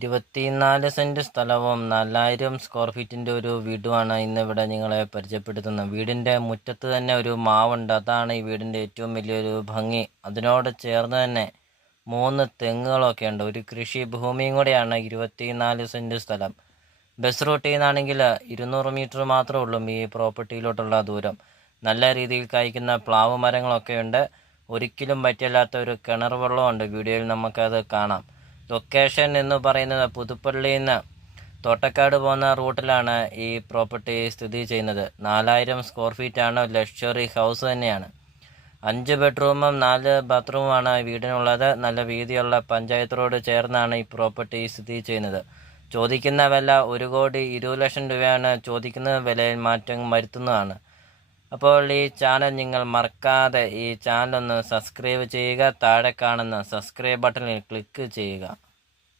24 cent സ്ഥലവും 4000 square ഫീറ്റിൻ്റെ ഒരു വീടുമാണ് ഇന്നിവിടെ നിങ്ങളെ പരിചയപ്പെടുത്തുന്നത്. വീടിൻ്റെ മുറ്റത്ത് തന്നെ ഒരു മാവുണ്ട്. അതാണ് ഈ വീടിൻ്റെ ഏറ്റവും വലിയൊരു ഭംഗി. അതിനോട് ചേർന്ന് തന്നെ 3 തെങ്ങുകളൊക്കെ ഉണ്ട്. ഒരു കൃഷി ഭൂമിയും കൂടെയാണ് 24 സെൻറ്റ് സ്ഥലം. ബസ് റൂട്ടിൽ നിന്നാണെങ്കിൽ 200 മീറ്റർ മാത്രമേ ഉള്ളൂ ഈ പ്രോപ്പർട്ടിയിലോട്ടുള്ള ദൂരം. നല്ല രീതിയിൽ കായ്ക്കുന്ന പ്ലാവ് മരങ്ങളൊക്കെ ഉണ്ട്. ഒരിക്കലും പറ്റില്ലാത്ത ഒരു കിണർ വെള്ളമുണ്ട്. വീഡിയോയിൽ നമുക്കത് കാണാം. ലൊക്കേഷൻ എന്ന് പറയുന്നത് പുതുപ്പള്ളിയിൽ നിന്ന് തോട്ടക്കാട് പോകുന്ന റൂട്ടിലാണ് ഈ പ്രോപ്പർട്ടി സ്ഥിതി ചെയ്യുന്നത്. 4000 സ്ക്വയർ ഫീറ്റാണ്. ലക്ഷറി ഹൗസ് തന്നെയാണ്. 5 ബെഡ്റൂമും 4 ബാത്റൂമുമാണ് വീടിനുള്ളത്. നല്ല വീതിയുള്ള പഞ്ചായത്ത് റോഡ് ചേർന്നാണ് ഈ പ്രോപ്പർട്ടി സ്ഥിതി ചെയ്യുന്നത്. ചോദിക്കുന്ന വില 1,20,00,000 രൂപയാണ്. ചോദിക്കുന്ന വിലയിൽ മാറ്റം വരുത്തുന്നതാണ്. അപ്പോൾ ഈ ചാനൽ നിങ്ങൾ മറക്കാതെ ഈ ചാനൽ ഒന്ന് സബ്സ്ക്രൈബ് ചെയ്യുക. താഴെ കാണുന്ന സബ്സ്ക്രൈബ് ബട്ടണിൽ ക്ലിക്ക് ചെയ്യുക.